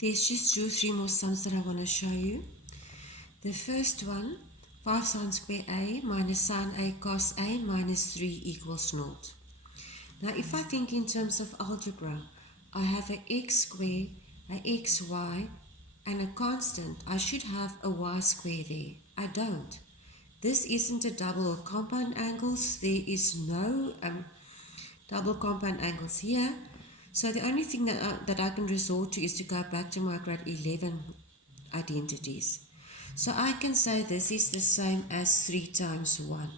There's just 3 more sums that I want to show you. The first one, 5 sine square A minus sine A cos A minus 3 equals 0. Now if I think in terms of algebra, I have a x square, a xy, and a constant. I should have a y square there. I don't. This isn't a double or compound angles. There is no double compound angles here. So the only thing that I can resort to is to go back to my grade 11 identities. So I can say this is the same as 3 times 1.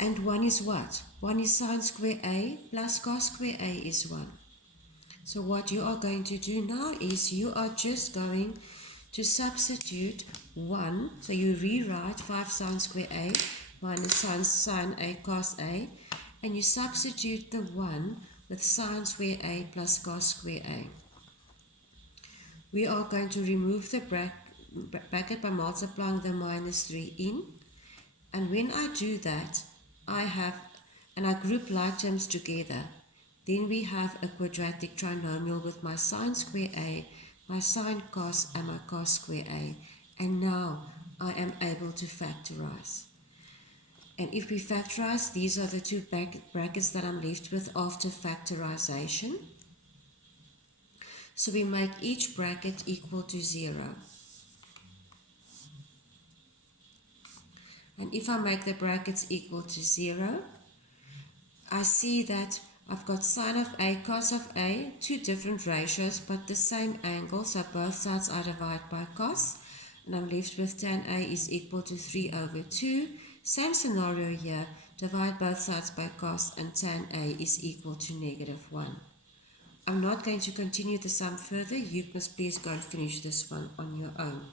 And 1 is what? 1 is sine square A plus cos square A is 1. So what you are going to do now is you are just going to substitute 1. So you rewrite 5 sine square A minus sine A cos A. And you substitute the 1 with sine square A plus cos square A. We are going to remove the bracket by multiplying the minus 3 in. And when I do that, I group like terms together. Then we have a quadratic trinomial with my sine square A, my sine cos, and my cos square A. And now I am able to factorize. And if we factorize, these are the 2 brackets that I'm left with after factorization. So we make each bracket equal to 0. And if I make the brackets equal to 0, I see that I've got sine of A, cos of A, 2 different ratios but the same angle, so both sides I divide by cos, and I'm left with tan A is equal to 3 over 2. Same scenario here, divide both sides by cos and tan A is equal to -1. I'm not going to continue the sum further. You must please go and finish this one on your own.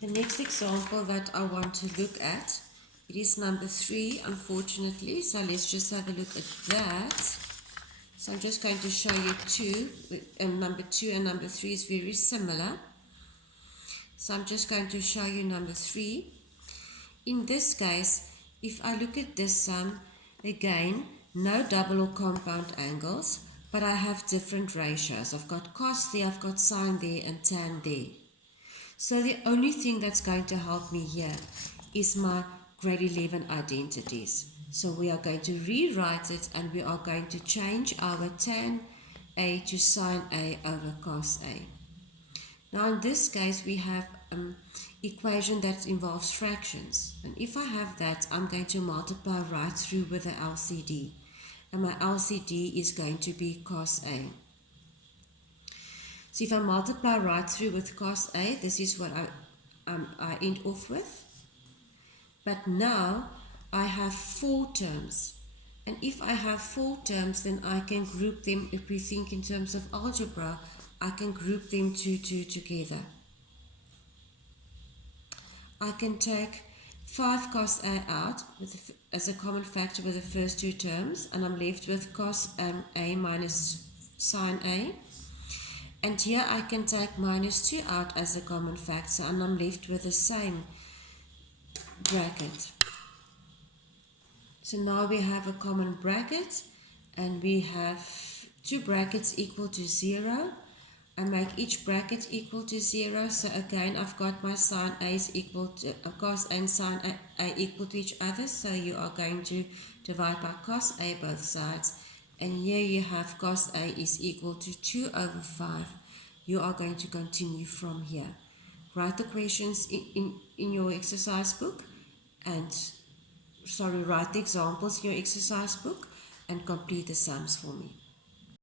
The next example that I want to look at, it is number 3, unfortunately. So let's just have a look at that. So I'm just going to show you number 2 and number 3 is very similar. So I'm just going to show you number 3. In this case, if I look at this sum, again, no double or compound angles, but I have different ratios. I've got cos there, I've got sine there, and tan there. So the only thing that's going to help me here is my grade 11 identities. So we are going to rewrite it and we are going to change our tan A to sine A over cos A. Now in this case we have an equation that involves fractions. And if I have that, I'm going to multiply right through with the LCD. And my LCD is going to be cos A. So if I multiply right through with cos A, this is what I end off with. But now I have 4 terms. And if I have 4 terms, then I can group them. If we think in terms of algebra, I can group them 2 together. I can take 5 cos A out as a common factor with the first 2 terms, and I'm left with cos A minus sine A. And here I can take minus 2 out as a common factor, and I'm left with the same bracket. So now we have a common bracket, and we have 2 brackets equal to 0. I make each bracket equal to 0. So again, I've got my sine A is equal to cos and sine A equal to each other. So you are going to divide by cos A both sides. And here you have cos A is equal to 2 over 5. You are going to continue from here. Write the questions in your exercise book write the examples in your exercise book and complete the sums for me.